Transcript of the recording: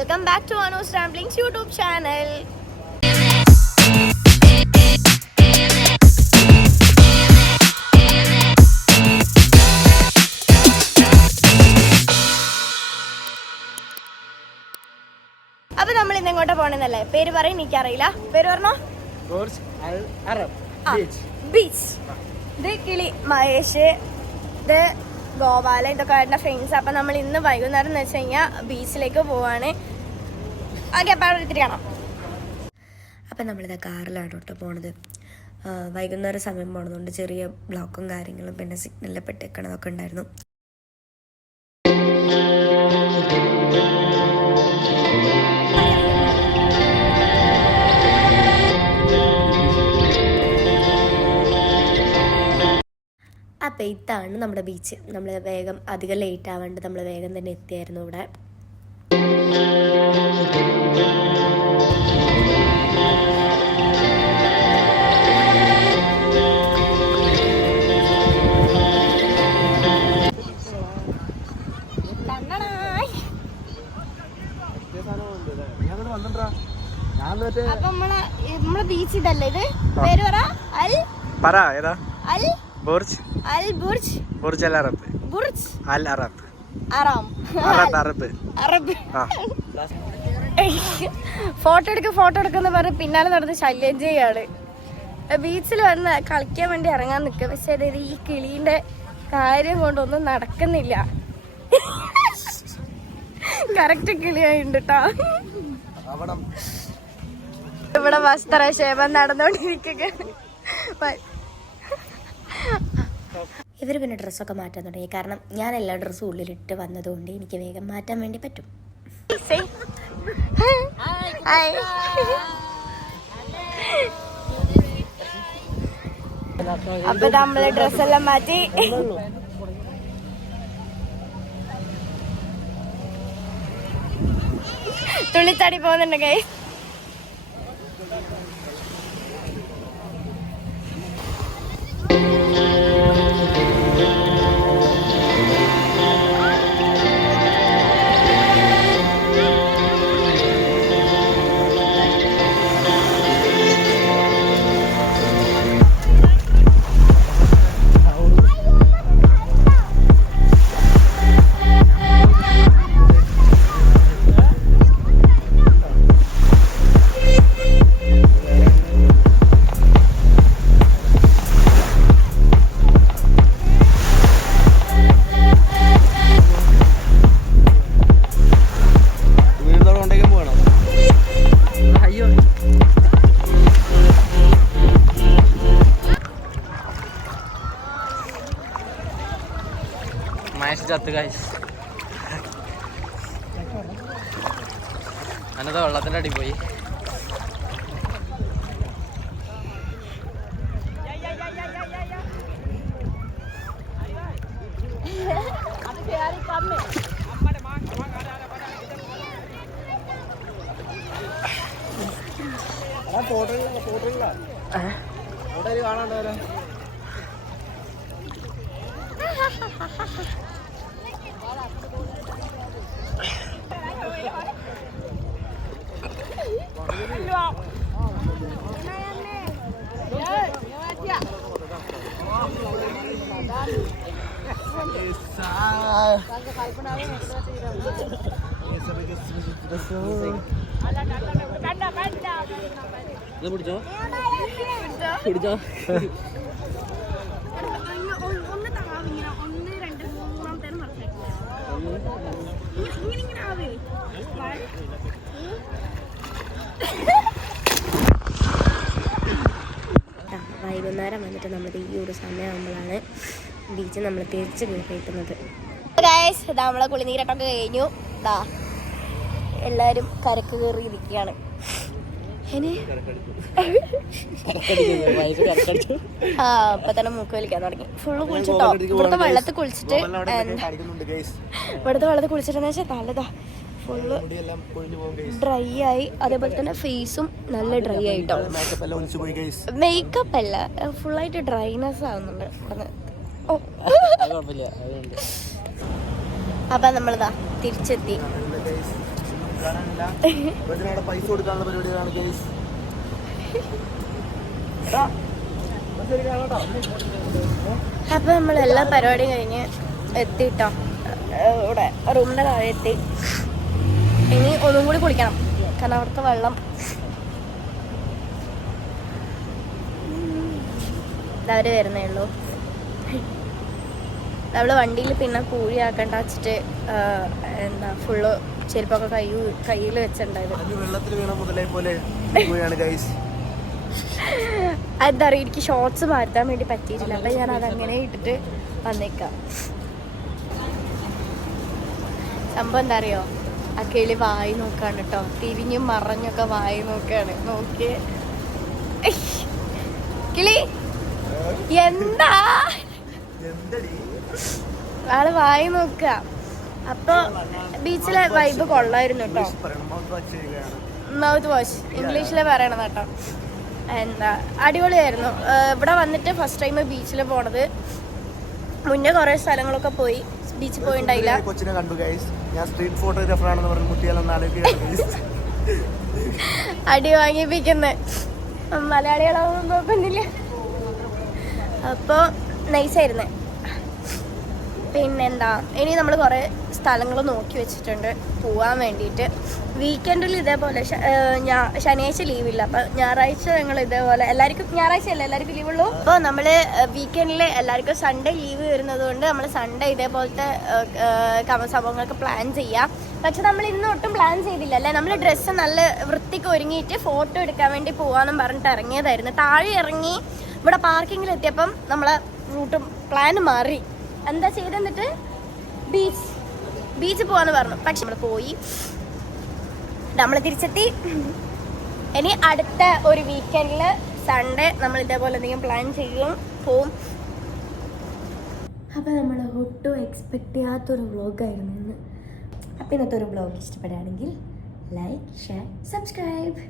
welcome back to Anu's Ramblings YouTube channel. അപ്പോൾ നമ്മൾ ഇന്ന് എങ്ങോട്ടാ പോണെന്നല്ലേ? പേര് പറയും, എനിക്കറിയില്ല. പേര് പറഞ്ഞോ. ബീച്ച്. ഇത് കിളി, മഹേഷ്, ഇത് ഗോപാല, ഇതൊക്കെ ആയിട്ടുള്ള ഫ്രണ്ട്സ്. അപ്പം നമ്മൾ ഇന്ന് വൈകുന്നേരം എന്ന് വെച്ച് കഴിഞ്ഞാൽ ബീച്ചിലേക്ക് പോവാണ്. ഓക്കെ, അപ്പം അവിടെ എടുത്തിട്ട് കാണാം. അപ്പം നമ്മളിത് കാറിലാണ് കേട്ടോ പോണത്. വൈകുന്നേരം സമയം പോണതുകൊണ്ട് ചെറിയ ബ്ലോക്കും കാര്യങ്ങളും പിന്നെ സിഗ്നലിൽ പെട്ടേക്കണതൊക്കെ ഉണ്ടായിരുന്നു. അപ്പം ഇതാണ് നമ്മുടെ ബീച്ച്. നമ്മൾ വേഗം അധികം ലേറ്റ് ആവാണ്ട് നമ്മൾ വേഗം തന്നെ എത്തിയായിരുന്നു ഇവിടെ. അപ്പൊ നമ്മളെ ബീച്ച് ഇതല്ലേ ഇത്? പേര് പറ. Al Burj. Al Burj. Burj Al Arab. Burj Al Arab. Arab. Photo എടുക്കുന്ന പറഞ്ഞ് പിന്നാലെ നടന്ന് ശല്യം ചെയ്യാണ്. ബീച്ചിൽ വന്ന് കളിക്കാൻ വേണ്ടി ഇറങ്ങാൻ നിൽക്കുക. പക്ഷെ അതായത് ഈ കിളീന്റെ കാര്യം കൊണ്ടൊന്നും നടക്കുന്നില്ല. കറക്റ്റ് കിളിയായിണ്ട് കേട്ടോ. ഇവിടെ വസ്ത്രക്ഷേപം നടന്നുകൊണ്ടിരിക്കുകയാണ്. ഇവർ പിന്നെ ഡ്രസ്സൊക്കെ മാറ്റാൻ തുടങ്ങി. കാരണം ഞാൻ എല്ലാ ഡ്രസ്സും ഉള്ളിലിട്ട് വന്നതുകൊണ്ട് എനിക്ക് വേഗം മാറ്റാൻ വേണ്ടി പറ്റും. അപ്പൊ നമ്മള് ഡ്രസ്സെല്ലാം മാറ്റി തുള്ളിച്ചാടി പോകുന്നുണ്ട് ഗൈസ്. അനത വെള്ളത്തിന്റെ അടി പോയി. കാണാണ്ടോ? പിടിച്ചോ പിടിച്ചോ. വൈകുന്നേരം വന്നിട്ട് നമ്മൾ ഈ ഒരു സമയമാകുമ്പോഴാണ് ബീച്ച് നമ്മൾ തിരിച്ച് കയറ്റുന്നത്. നമ്മളെ കുളിനീരട്ടൊക്കെ കഴിഞ്ഞു. എല്ലാരും കരക്ക് കയറി ഇരിക്കുകയാണ്. അപ്പൊ തന്നെ മൂക്ക് വലിക്കാൻ തുടങ്ങി. ഫുള്ള് കുളിച്ചിട്ടോ. ഇവിടുത്തെ വെള്ളത്തിൽ കുളിച്ചിട്ടെന്ന് വെച്ചാൽ നല്ലതാ. ഫുള്ള് ഡ്രൈ ആയി. അതേപോലെ തന്നെ ഫേസും നല്ല ഡ്രൈ ആയിട്ടോ. മേക്കപ്പ് അല്ല, ഫുള്ളായിട്ട് ഡ്രൈനെസ് ആവുന്നുണ്ട്. അപ്പൊ നമ്മളിതാ തിരിച്ചെത്തി. പൈസ കൊടുക്കാനുള്ള പരിപാടികളാണ് ഗൈസ്. അപ്പൊ നമ്മൾ എല്ലാ പരിപാടിയും കഴിഞ്ഞ് എത്തിട്ടോ, ഇവിടെ റൂമിന്റെ താഴെ എത്തി. ഇനി ഒന്നും കൂടി കുളിക്കണം, കാരണം അവിടുത്തെ വെള്ളം അവര് വരുന്നേ ഉള്ളൂ. നമ്മള് വണ്ടിയിൽ പിന്നെ പൂഴിയാക്കണ്ട വെച്ചിട്ട് എന്താ ഫുള്ള് ചെരുപ്പൊക്കെ കയ്യിൽ വെച്ചിട്ടുണ്ടായത്. വെള്ളത്തിൽ വീണ മുതലേ പോലെ എന്താ പറയുക, എനിക്ക് ഷോർട്സ് മാറ്റാൻ വേണ്ടി പറ്റിയിട്ടില്ല, അപ്പൊ ഞാൻ അതങ്ങനെ ഇട്ടിട്ട് വന്നേക്കാം. സംഭവം എന്താ അറിയോ, ആ കിളി വായി നോക്കാണ് കേട്ടോ, തിരിഞ്ഞും മറഞ്ഞൊക്കെ വായി നോക്കാണ്. നോക്കിയേ കിളി എന്താ ആള് വായി നോക്ക. അപ്പൊ ബീച്ചിലെ വൈബ് കൊള്ളായിരുന്നു കേട്ടോ. മൗത്ത് വാഷ് ഇംഗ്ലീഷിലെ പറയണം കേട്ടോ. എന്താ അടിപൊളിയായിരുന്നു. ഇവിടെ വന്നിട്ട് ഫസ്റ്റ് ടൈം ബീച്ചിൽ പോണത്. മുന്നേ കുറെ സ്ഥലങ്ങളൊക്കെ പോയി, ബീച്ചിൽ പോയിണ്ടായില്ല. കൊച്ചിനെ കണ്ടു ഗൈസ്. ഞാൻ സ്ട്രീറ്റ് ഫോട്ടോഗ്രാഫർ ആണെന്ന് പറഞ്ഞു കുട്ടികളൊന്നും ആലോചിക്കുക. അടി വാങ്ങിപ്പിക്കുന്ന മലയാളികളാവുമ്പോൾ നോക്കുന്നില്ല. അപ്പോൾ നൈസായിരുന്നു. പിന്നെന്താ, ഇനി നമ്മൾ കുറേ സ്ഥലങ്ങൾ നോക്കി വെച്ചിട്ടുണ്ട് പോവാൻ വേണ്ടിയിട്ട്. വീക്കെൻഡിൽ ഇതേപോലെ ശനിയാഴ്ച ലീവില്ല, അപ്പം ഞായറാഴ്ച ഞങ്ങൾ ഇതേപോലെ എല്ലാവർക്കും ഞായറാഴ്ച അല്ല എല്ലാവർക്കും ലീവുള്ളൂ. അപ്പോൾ നമ്മൾ വീക്കെൻഡിൽ എല്ലാവർക്കും സൺഡേ ലീവ് വരുന്നത് കൊണ്ട് നമ്മൾ സൺഡേ ഇതേപോലത്തെ സംഭവങ്ങളൊക്കെ പ്ലാൻ ചെയ്യാം. പക്ഷെ നമ്മൾ ഇന്ന് ഒട്ടും പ്ലാൻ ചെയ്തില്ല അല്ലേ. നമ്മൾ ഡ്രസ്സ് നല്ല വൃത്തിക്ക് ഒരുങ്ങിയിട്ട് ഫോട്ടോ എടുക്കാൻ വേണ്ടി പോകാമെന്നും പറഞ്ഞിട്ട് ഇറങ്ങിയതായിരുന്നു. താഴെ ഇറങ്ങി ഇവിടെ പാർക്കിങ്ങിൽ എത്തിയപ്പം നമ്മളെ റൂട്ടും പ്ലാൻ മാറി. എന്താ ചെയ്തെന്നിട്ട് ബീച്ച് പോവാന്ന് പറഞ്ഞു. പക്ഷെ നമ്മൾ പോയി, നമ്മൾ തിരിച്ചെത്തി. ഇനി അടുത്ത ഒരു വീക്കെൻഡിൽ സൺഡേ നമ്മൾ ഇതേപോലെ എന്തെങ്കിലും പ്ലാൻ ചെയ്യും, പോവും. അപ്പോൾ നമ്മൾ ഒട്ടും എക്സ്പെക്റ്റ് ചെയ്യാത്തൊരു വ്ളോഗായിരുന്നു ഇന്ന്. അപ്പോൾ ഇന്നത്തെ ഒരു വ്ളോഗ് ഇഷ്ടപ്പെടുകയാണെങ്കിൽ ലൈക്ക്, ഷെയർ, സബ്സ്ക്രൈബ്.